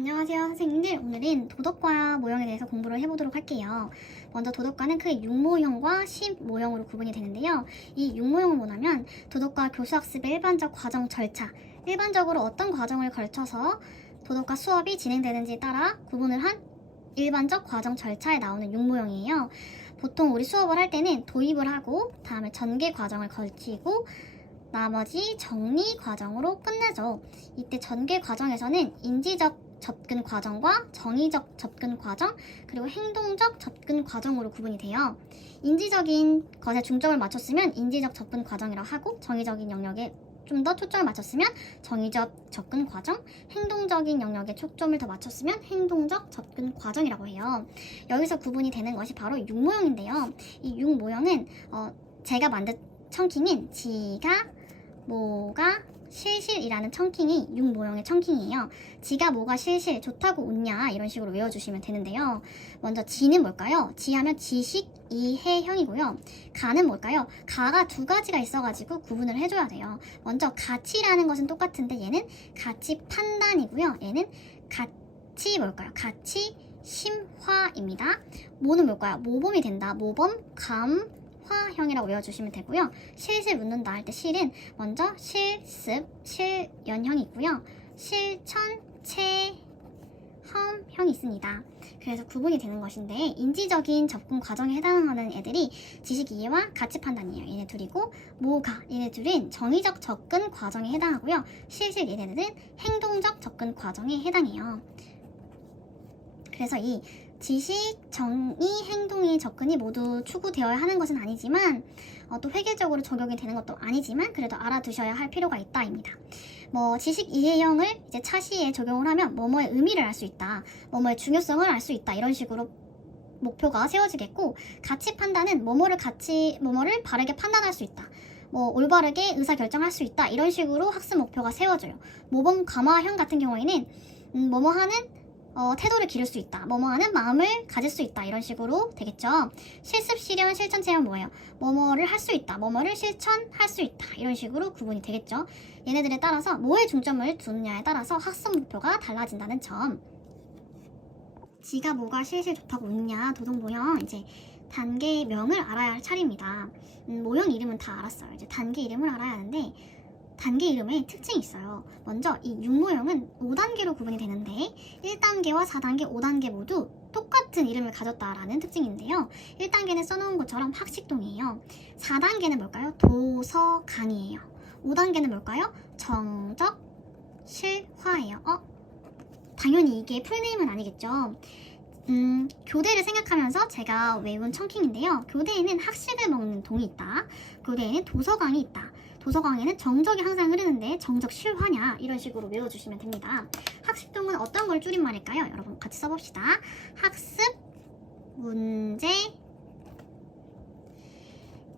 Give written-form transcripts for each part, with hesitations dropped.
안녕하세요 선생님들. 오늘은 도덕과 모형에 대해서 공부를 해보도록 할게요. 먼저 도덕과는 크게 6모형과 10모형으로 구분이 되는데요. 이 6모형은 뭐냐면 도덕과 교수학습의 일반적 과정 절차, 일반적으로 어떤 과정을 걸쳐서 도덕과 수업이 진행되는지에 따라 구분을 한 일반적 과정 절차에 나오는 6모형이에요. 보통 우리 수업을 할 때는 도입을 하고 다음에 전개 과정을 거치고 나머지 정리 과정으로 끝내죠. 이때 전개 과정에서는 인지적 접근 과정과 정의적 접근 과정, 그리고 행동적 접근 과정으로 구분이 돼요. 인지적인 것에 중점을 맞췄으면 인지적 접근 과정이라고 하고, 정의적인 영역에 좀 더 초점을 맞췄으면 정의적 접근 과정, 행동적인 영역에 초점을 더 맞췄으면 행동적 접근 과정이라고 해요. 여기서 구분이 되는 것이 바로 6모형인데요. 이 6모형은 제가 만든 청킹인 지가, 뭐가, 실실이라는 청킹이 6모형의 청킹이에요. 지가 뭐가 실실, 좋다고 웃냐 이런 식으로 외워주시면 되는데요. 먼저 지는 뭘까요? 지 하면 지식, 이해형이고요. 가는 뭘까요? 가가 두 가지가 있어가지고 구분을 해줘야 돼요. 먼저 가치라는 것은 똑같은데 얘는 가치 판단이고요. 얘는 가치 뭘까요? 가치 심화입니다. 모는 뭘까요? 모범이 된다. 모범, 감, 화형이라고 외워주시면 되고요. 실실 묻는다 할 때 실은 먼저 실습, 실연형이 있고요. 실천, 체험형이 있습니다. 그래서 구분이 되는 것인데 인지적인 접근 과정에 해당하는 애들이 지식 이해와 가치 판단이에요. 얘네 둘이고 모가 얘네 둘은 정의적 접근 과정에 해당하고요. 실실 얘네들은 행동적 접근 과정에 해당해요. 그래서 이 지식, 정의, 행동의 접근이 모두 추구되어야 하는 것은 아니지만 또 획일적으로 적용이 되는 것도 아니지만 그래도 알아두셔야 할 필요가 있다입니다. 지식 이해형을 이제 차시에 적용을 하면 뭐뭐의 의미를 알 수 있다, 뭐뭐의 중요성을 알 수 있다 이런 식으로 목표가 세워지겠고, 가치 판단은 뭐뭐를 바르게 판단할 수 있다, 올바르게 의사결정할 수 있다 이런 식으로 학습 목표가 세워져요. 모범 감화형 같은 경우에는 뭐뭐하는 태도를 기를 수 있다, 뭐뭐하는 마음을 가질 수 있다 이런 식으로 되겠죠. 실습, 실현, 실천, 체험 뭐예요? 뭐뭐를 할 수 있다, 뭐뭐를 실천할 수 있다 이런 식으로 구분이 되겠죠. 얘네들에 따라서 뭐에 중점을 두느냐에 따라서 학습 목표가 달라진다는 점. 지가 뭐가 실실 좋다고 웃냐 도덕 모형 이제 단계명을 알아야 할 차례입니다. 모형 이름은 다 알았어요. 이제 단계 이름을 알아야 하는데 단계 이름에 특징이 있어요. 먼저 이 6모형은 5단계로 구분이 되는데 1단계와 4단계, 5단계 모두 똑같은 이름을 가졌다라는 특징인데요. 1단계는 써놓은 것처럼 학식동이에요. 4단계는 뭘까요? 도서강의예요. 5단계는 뭘까요? 정적 실화예요. 당연히 이게 풀네임은 아니겠죠. 교대를 생각하면서 제가 외운 청킹인데요. 교대에는 학식을 먹는 동이 있다. 교대에는 도서강이 있다. 도서강에는 정적이 항상 흐르는데 정적 실화냐 이런 식으로 외워주시면 됩니다. 학식동은 어떤 걸 줄임말일까요? 여러분 같이 써봅시다. 학습, 문제,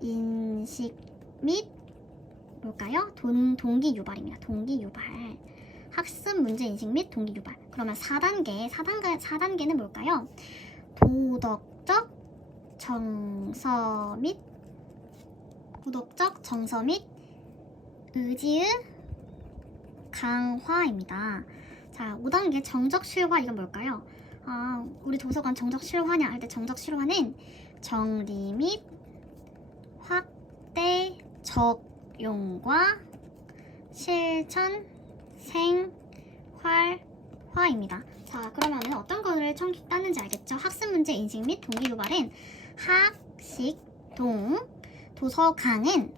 인식 및 뭘까요? 동기 유발입니다. 동기 유발. 학습, 문제, 인식 및 동기 유발. 그러면 4단계는 뭘까요? 도덕적 정서 및 의지의 강화입니다. 자, 5단계 정적 실화 이건 뭘까요? 우리 도서관 정적 실화냐 할 때 정적 실화는 정리 및 확대 적용과 실천 생활화입니다. 자, 그러면 어떤 거를 청킹 땄는지 알겠죠? 학습 문제 인식 및 동기 유발은 학식동, 도서강은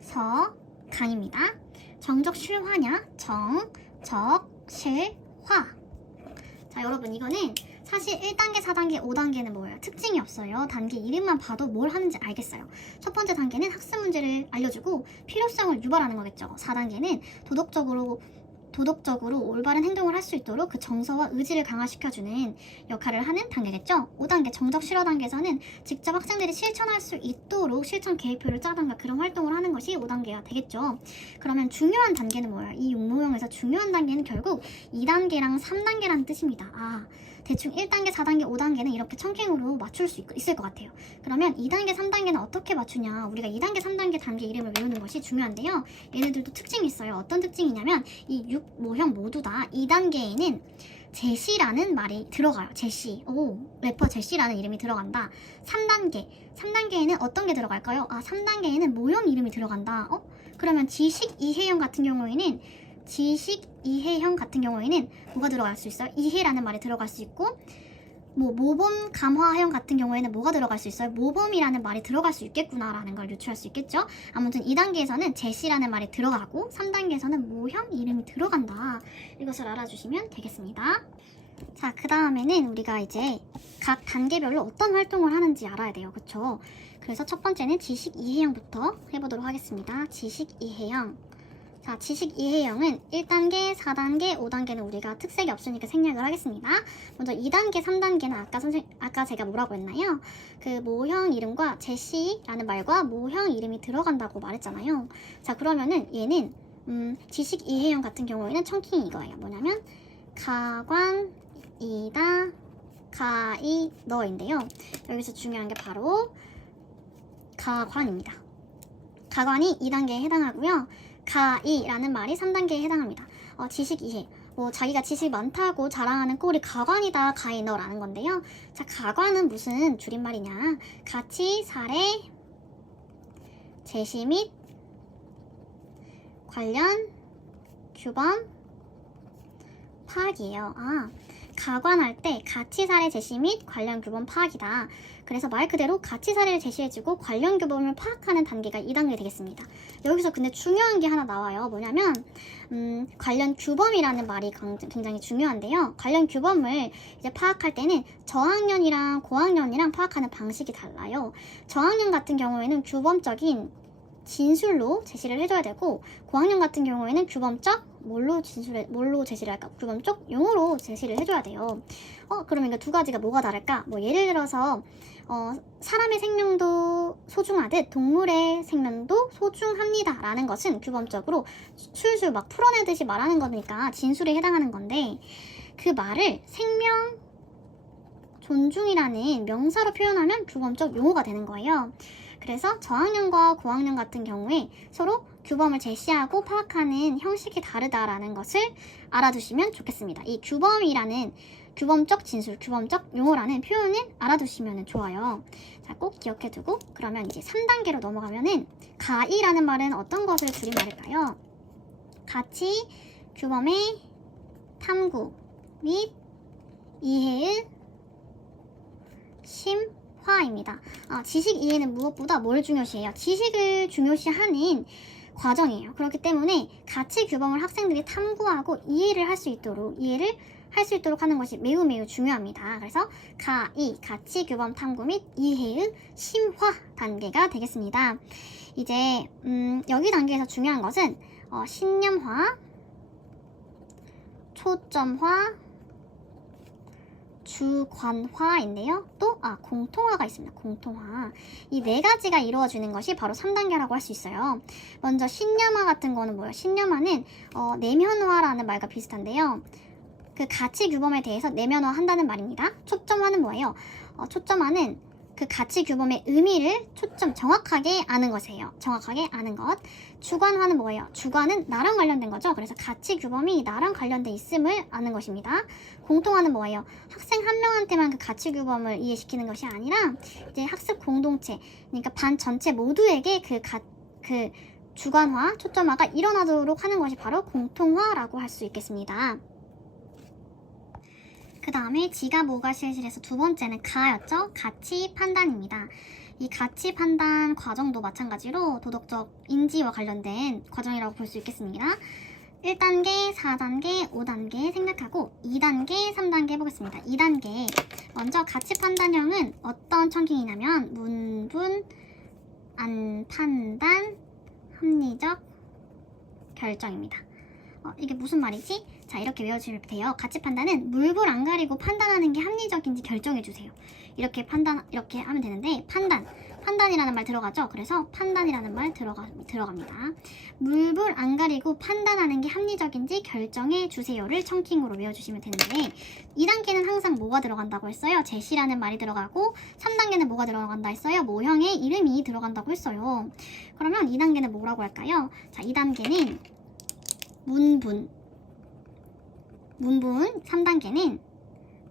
도서강입니다. 정적 실화냐? 정적 실화. 자, 여러분 이거는 사실 1단계, 4단계, 5단계는 뭐예요? 특징이 없어요. 단계 이름만 봐도 뭘 하는지 알겠어요. 첫 번째 단계는 학습 문제를 알려주고 필요성을 유발하는 거겠죠. 4단계는 도덕적으로 올바른 행동을 할 수 있도록 그 정서와 의지를 강화시켜주는 역할을 하는 단계겠죠. 5단계 정적 실화 단계에서는 직접 학생들이 실천할 수 있도록 실천 계획표를 짜던가 그런 활동을 하는 것이 5단계가 되겠죠. 그러면 중요한 단계는 뭐예요? 이 6모형에서 중요한 단계는 결국 2단계랑 3단계라는 뜻입니다. 대충 1단계, 4단계, 5단계는 이렇게 청킹으로 맞출 수 있을 것 같아요. 그러면 2단계, 3단계는 어떻게 맞추냐? 우리가 2단계, 3단계 단계 이름을 외우는 것이 중요한데요. 얘네들도 특징이 있어요. 어떤 특징이냐면 이 6 모형 모두 다 2단계에는 제시라는 말이 들어가요. 제시. 오, 래퍼 제시라는 이름이 들어간다. 3단계에는 어떤 게 들어갈까요? 3단계에는 모형 이름이 들어간다. 그러면 지식 이해형 같은 경우에는 뭐가 들어갈 수 있어요? 이해라는 말이 들어갈 수 있고, 모범 감화형 같은 경우에는 뭐가 들어갈 수 있어요? 모범이라는 말이 들어갈 수 있겠구나라는 걸 유추할 수 있겠죠? 아무튼 2단계에서는 제시라는 말이 들어가고 3단계에서는 모형 이름이 들어간다. 이것을 알아주시면 되겠습니다. 자, 그 다음에는 우리가 이제 각 단계별로 어떤 활동을 하는지 알아야 돼요. 그쵸? 그래서 첫 번째는 지식 이해형부터 해보도록 하겠습니다. 지식 이해형. 자, 지식 이해형은 1단계, 4단계, 5단계는 우리가 특색이 없으니까 생략을 하겠습니다. 먼저 2단계, 3단계는 아까 제가 뭐라고 했나요? 그 모형 이름과 제시라는 말과 모형 이름이 들어간다고 말했잖아요. 자, 그러면은 얘는 지식 이해형 같은 경우에는 청킹이 이거예요. 뭐냐면 가관, 이다, 가이, 너인데요. 여기서 중요한 게 바로 가관입니다. 가관이 2단계에 해당하고요. 가이라는 말이 3단계에 해당합니다. 지식 이해. 자기가 지식이 많다고 자랑하는 꼴이 가관이다, 가이너라는 건데요. 자, 가관은 무슨 줄임말이냐? 가치, 사례, 제시 및 관련, 규범, 파악이에요. 가관할 때 가치, 사례, 제시 및 관련, 규범, 파악이다. 그래서 말 그대로 가치, 사례를 제시해주고 관련, 규범을 파악하는 단계가 2단계 되겠습니다. 여기서 근데 중요한 게 하나 나와요. 뭐냐면 관련 규범이라는 말이 굉장히 중요한데요. 관련 규범을 이제 파악할 때는 저학년이랑 고학년이랑 파악하는 방식이 달라요. 저학년 같은 경우에는 규범적인 진술로 제시를 해줘야 되고, 고학년 같은 경우에는 규범적 뭘로 제시를 할까? 규범적 용어로 제시를 해줘야 돼요. 그러면 이 두 가지가 뭐가 다를까? 예를 들어서 사람의 생명도 소중하듯 동물의 생명도 소중합니다 라는 것은 규범적으로 술술 막 풀어내듯이 말하는 거니까 진술에 해당하는 건데, 그 말을 생명 존중이라는 명사로 표현하면 규범적 용어가 되는 거예요. 그래서 저학년과 고학년 같은 경우에 서로 규범을 제시하고 파악하는 형식이 다르다라는 것을 알아두시면 좋겠습니다. 이 규범이라는 규범적 진술, 규범적 용어라는 표현을 알아두시면 좋아요. 자, 꼭 기억해두고, 그러면 이제 3단계로 넘어가면은 가이라는 말은 어떤 것을 줄임말일까요? 가치, 규범의 탐구 및 이해의 심화입니다. 지식 이해는 무엇보다 뭘 중요시해요? 지식을 중요시하는 과정이에요. 그렇기 때문에 가치 규범을 학생들이 탐구하고 이해를 할 수 있도록 하는 것이 매우 중요합니다. 그래서 가치 규범 탐구 및 이해의 심화 단계가 되겠습니다. 이제 여기 단계에서 중요한 것은 신념화, 초점화, 주관화인데요. 또 공통화가 있습니다. 공통화. 이 네 가지가 이루어지는 것이 바로 3단계라고 할 수 있어요. 먼저 신념화 같은 거는 뭐예요? 신념화는 내면화라는 말과 비슷한데요. 그 가치 규범에 대해서 내면화 한다는 말입니다. 초점화는 뭐예요? 초점화는 그 가치 규범의 의미를 정확하게 아는 것이에요. 정확하게 아는 것. 주관화는 뭐예요? 주관은 나랑 관련된 거죠. 그래서 가치 규범이 나랑 관련돼 있음을 아는 것입니다. 공통화는 뭐예요? 학생 한 명한테만 그 가치 규범을 이해시키는 것이 아니라 이제 학습 공동체, 그러니까 반 전체 모두에게 그 주관화, 초점화가 일어나도록 하는 것이 바로 공통화라고 할 수 있겠습니다. 그 다음에 지가 뭐가 실실해서 두 번째는 가였죠. 가치 판단입니다. 이 가치 판단 과정도 마찬가지로 도덕적 인지와 관련된 과정이라고 볼 수 있겠습니다. 1단계, 4단계, 5단계 생략하고 2단계, 3단계 해보겠습니다. 2단계 먼저 가치 판단형은 어떤 청킹이냐면 문분, 안 판단, 합리적 결정입니다. 이게 무슨 말이지? 자, 이렇게 외워주시면 돼요. 가치 판단은 물불 안 가리고 판단하는 게 합리적인지 결정해주세요. 이렇게 하면 되는데, 판단이라는 말 들어가죠? 그래서 판단이라는 말 들어갑니다. 물불 안 가리고 판단하는 게 합리적인지 결정해주세요를 청킹으로 외워주시면 되는데, 2단계는 항상 뭐가 들어간다고 했어요? 제시라는 말이 들어가고, 3단계는 뭐가 들어간다 했어요? 모형의 이름이 들어간다고 했어요. 그러면 2단계는 뭐라고 할까요? 자, 2단계는 문분, 문분 3단계는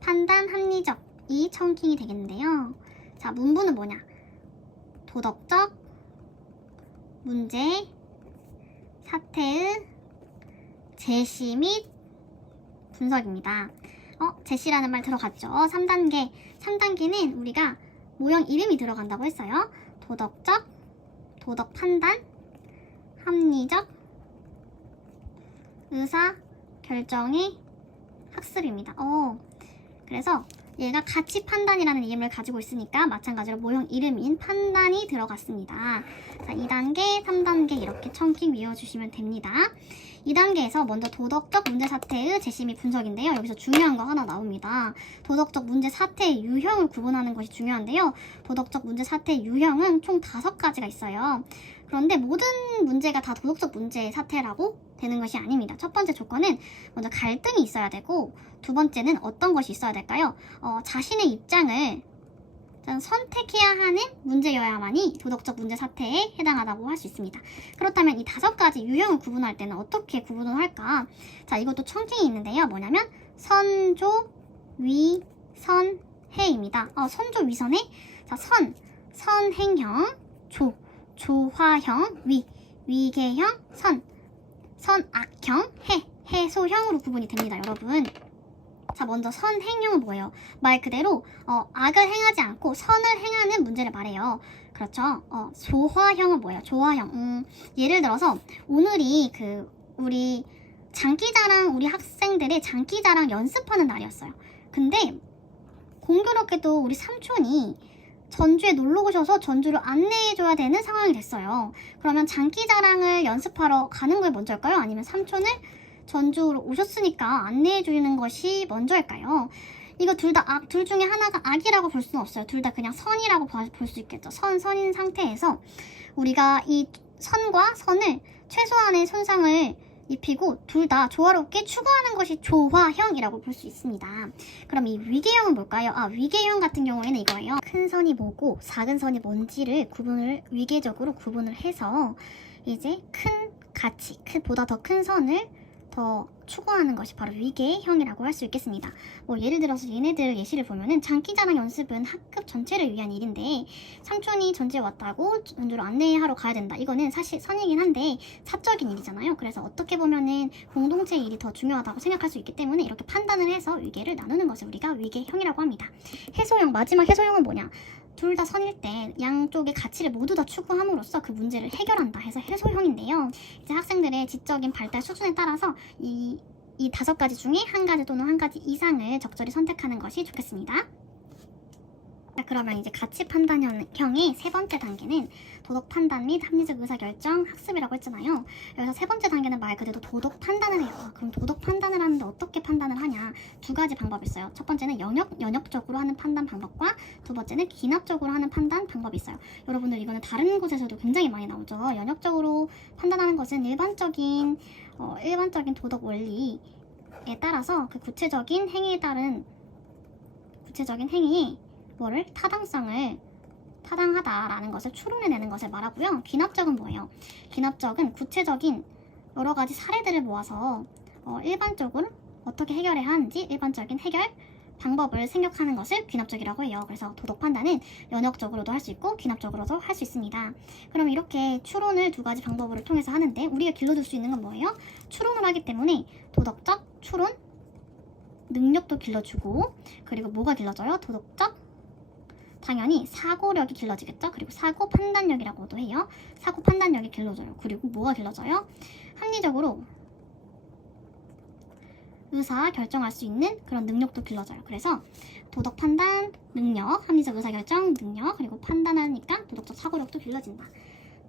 판단, 합리적이 청킹이 되겠는데요. 자, 문분은 뭐냐? 도덕적, 문제, 사태의 제시 및 분석입니다. 제시라는 말 들어갔죠? 3단계는 우리가 모형 이름이 들어간다고 했어요. 도덕적, 도덕 판단, 합리적, 의사 결정의 학습입니다. 그래서 얘가 가치 판단이라는 이름을 가지고 있으니까 마찬가지로 모형 이름인 판단이 들어갔습니다. 자, 2단계, 3단계 이렇게 청킹 외워주시면 됩니다. 2단계에서 먼저 도덕적 문제 사태의 제시 및 분석인데요. 여기서 중요한 거 하나 나옵니다. 도덕적 문제 사태의 유형을 구분하는 것이 중요한데요. 도덕적 문제 사태의 유형은 총 5가지가 있어요. 그런데 모든 문제가 다 도덕적 문제 사태라고 되는 것이 아닙니다. 첫 번째 조건은 먼저 갈등이 있어야 되고, 두 번째는 어떤 것이 있어야 될까요? 자신의 입장을 선택해야 하는 문제여야만이 도덕적 문제 사태에 해당하다고 할 수 있습니다. 그렇다면 이 5가지 유형을 구분할 때는 어떻게 구분을 할까? 자, 이것도 청킹이 있는데요. 뭐냐면 선조, 위, 선, 해입니다. 선조, 위, 선해. 자, 선행형, 조화형, 위계형, 선악형, 해소형으로 구분이 됩니다, 여러분. 자, 먼저 선행형은 뭐예요? 말 그대로 악을 행하지 않고 선을 행하는 문제를 말해요. 그렇죠? 조화형은 뭐예요? 조화형. 예를 들어서 오늘이 우리 장기자랑, 우리 학생들의 장기자랑 연습하는 날이었어요. 근데 공교롭게도 우리 삼촌이 전주에 놀러 오셔서 전주를 안내해줘야 되는 상황이 됐어요. 그러면 장기자랑을 연습하러 가는 게 먼저일까요? 아니면 삼촌을 전주로 오셨으니까 안내해주는 것이 먼저일까요? 이거 둘 중에 하나가 악이라고 볼 수는 없어요. 둘 다 그냥 선이라고 볼 수 있겠죠. 선인 상태에서 우리가 이 선과 선을 최소한의 손상을 입히고 둘 다 조화롭게 추구하는 것이 조화형이라고 볼 수 있습니다. 그럼 이 위계형은 뭘까요? 위계형 같은 경우에는 이거예요. 큰 선이 뭐고 작은 선이 뭔지를 위계적으로 구분을 해서 이제 큰 가치, 보다 더 큰 선을 더 추구하는 것이 바로 위계형이라고 할 수 있겠습니다. 예를 들어서 얘네들 예시를 보면은 장기자랑 연습은 학급 전체를 위한 일인데 삼촌이 전주에 왔다고 전주로 안내하러 가야 된다. 이거는 사실 선이긴 한데 사적인 일이잖아요. 그래서 어떻게 보면은 공동체 일이 더 중요하다고 생각할 수 있기 때문에 이렇게 판단을 해서 위계를 나누는 것을 우리가 위계형이라고 합니다. 해소형, 마지막 해소형은 뭐냐? 둘 다 선일 때 양쪽의 가치를 모두 다 추구함으로써 그 문제를 해결한다 해서 해소형인데요. 이제 학생들의 지적인 발달 수준에 따라서 이 5가지 중에 한 가지 또는 한 가지 이상을 적절히 선택하는 것이 좋겠습니다. 자, 그러면 이제 가치 판단형의 3번째 단계는 도덕 판단 및 합리적 의사결정 학습이라고 했잖아요. 여기서 3번째 단계는 말 그대로 도덕 판단을 해요. 그럼 도덕 판단을 하는데 어떻게 판단을 하냐? 2가지 방법이 있어요. 첫 번째는 연역적으로 하는 판단 방법과 두 번째는 기납적으로 하는 판단 방법이 있어요. 여러분들 이거는 다른 곳에서도 굉장히 많이 나오죠. 연역적으로 판단하는 것은 일반적인 도덕 원리에 따라서 그 구체적인 행위에 따른 구체적인 행위에 타당하다라는 것을 추론해내는 것을 말하고요. 기납적은 뭐예요? 기납적은 구체적인 여러 가지 사례들을 모아서 일반적으로 어떻게 해결해야 하는지 일반적인 해결 방법을 생각하는 것을 기납적이라고 해요. 그래서 도덕 판단은 연역적으로도 할 수 있고 기납적으로도 할 수 있습니다. 그럼 이렇게 추론을 2가지 방법을 통해서 하는데 우리가 길러줄 수 있는 건 뭐예요? 추론을 하기 때문에 도덕적 추론 능력도 길러주고, 그리고 뭐가 길러져요? 도덕적 당연히 사고력이 길러지겠죠. 그리고 사고 판단력이라고도 해요. 사고 판단력이 길러져요. 그리고 뭐가 길러져요? 합리적으로 의사 결정할 수 있는 그런 능력도 길러져요. 그래서 도덕 판단 능력, 합리적 의사 결정 능력, 그리고 판단하니까 도덕적 사고력도 길러진다.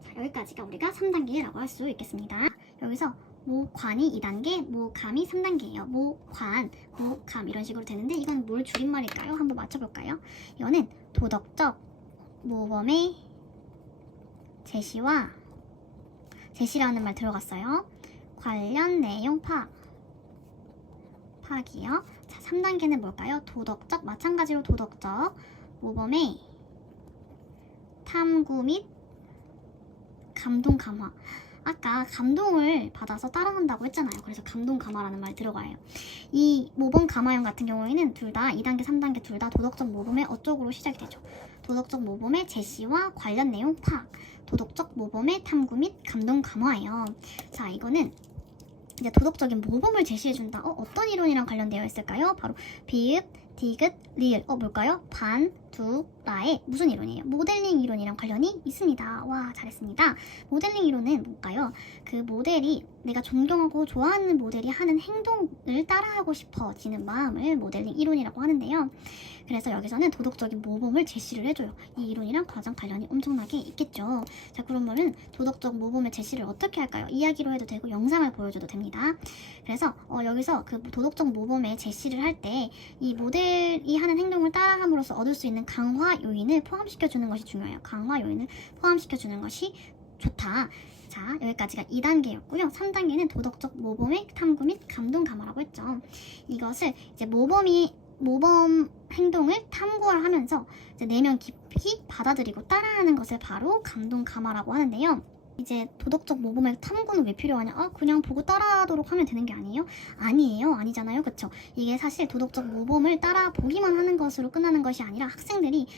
자, 여기까지가 우리가 3단계라고 할 수 있겠습니다. 여기서 모관이 2단계, 모감이 3단계예요. 모관, 모감 이런 식으로 되는데 이건 뭘 줄임말일까요? 한번 맞춰볼까요? 이거는 도덕적 모범의 제시라는 말 들어갔어요. 관련 내용 파악이요. 자, 3단계는 뭘까요? 마찬가지로 도덕적 모범의 탐구 및 감동 감화. 아까 감동을 받아서 따라한다고 했잖아요. 그래서 감동 가마라는 말 들어가요. 이 모범 가마형 같은 경우에는 둘 다 2단계, 3단계 둘 다 도덕적 모범의 어쪽으로 시작이 되죠. 도덕적 모범의 제시와 관련 내용 파악, 도덕적 모범의 탐구 및 감동 가마예요. 자, 이거는 이제 도덕적인 모범을 제시해준다. 어떤 이론이랑 관련되어 있을까요? 바로 비읍, 디귿, 리을. 뭘까요? 반, 두, 라의 무슨 이론이에요? 모델링 이론이랑 관련이 있습니다. 와, 잘했습니다. 모델링 이론은 뭘까요? 그 모델이 내가 존경하고 좋아하는 모델이 하는 행동을 따라하고 싶어지는 마음을 모델링 이론이라고 하는데요. 그래서 여기서는 도덕적인 모범을 제시를 해줘요. 이 이론이랑 가장 관련이 엄청나게 있겠죠. 자, 그러면은 도덕적 모범의 제시를 어떻게 할까요? 이야기로 해도 되고 영상을 보여줘도 됩니다. 그래서 여기서 그 도덕적 모범의 제시를 할 때 이 모델이 하는 행동을 따라함으로써 얻을 수 있는 강화 요인을 포함시켜주는 것이 중요해요. 강화 요인을 포함시켜주는 것이 좋다. 자, 여기까지가 2단계였고요. 3단계는 도덕적 모범의 탐구 및 감동 감화라고 했죠. 이것을 이제 모범 행동을 탐구를 하면서 이제 내면 깊이 받아들이고 따라하는 것을 바로 감동 감화라고 하는데요. 이제 도덕적 모범의 탐구는 왜 필요하냐? 그냥 보고 따라하도록 하면 되는 게 아니에요? 아니에요. 아니잖아요. 그쵸? 이게 사실 도덕적 모범을 따라 보기만 하는 것으로 끝나는 것이 아니라 학생들이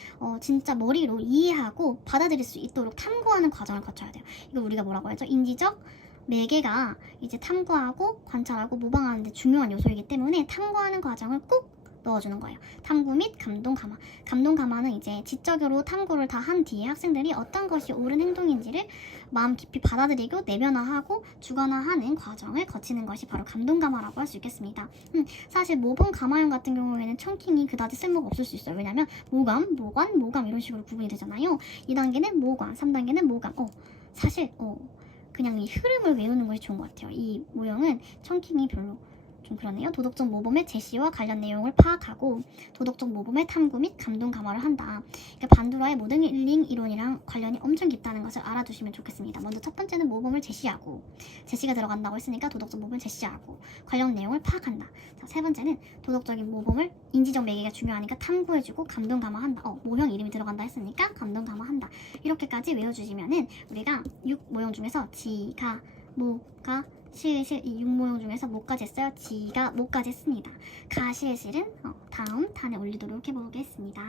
진짜 머리로 이해하고 받아들일 수 있도록 탐구하는 과정을 거쳐야 돼요. 이거 우리가 뭐라고 하죠? 인지적 매개가 이제 탐구하고 관찰하고 모방하는 데 중요한 요소이기 때문에 탐구하는 과정을 꼭 넣어주는 거예요. 탐구 및 감동 감화. 감동 감화는 이제 지적으로 탐구를 다 한 뒤에 학생들이 어떤 것이 옳은 행동인지를 마음 깊이 받아들이고 내면화하고 주관화하는 과정을 거치는 것이 바로 감동 감화라고 할 수 있겠습니다. 사실 모범 감화형 같은 경우에는 청킹이 그다지 쓸모가 없을 수 있어요. 왜냐면 모감, 모관, 모감 이런 식으로 구분이 되잖아요. 2단계는 모관, 3단계는 모감. 사실 그냥 이 흐름을 외우는 것이 좋은 것 같아요. 이 모형은 청킹이 별로 좀 그러네요. 도덕적 모범의 제시와 관련 내용을 파악하고 도덕적 모범의 탐구 및 감동 감화를 한다. 그러니까 반두라의 모델링 이론이랑 관련이 엄청 깊다는 것을 알아두시면 좋겠습니다. 먼저 첫 번째는 모범을 제시하고, 제시가 들어간다고 했으니까 도덕적 모범을 제시하고 관련 내용을 파악한다. 자, 세 번째는 도덕적인 모범을 인지적 매개가 중요하니까 탐구해주고 감동 감화한다. 모형 이름이 들어간다 했으니까 감동 감화한다. 이렇게까지 외워주시면은 우리가 6모형 중에서 지, 가, 모, 가, 실, 이 6모형 중에서 뭐까지 했어요? 지가 뭐까지 했습니다. 가, 실은 다음 탄에 올리도록 해보겠습니다.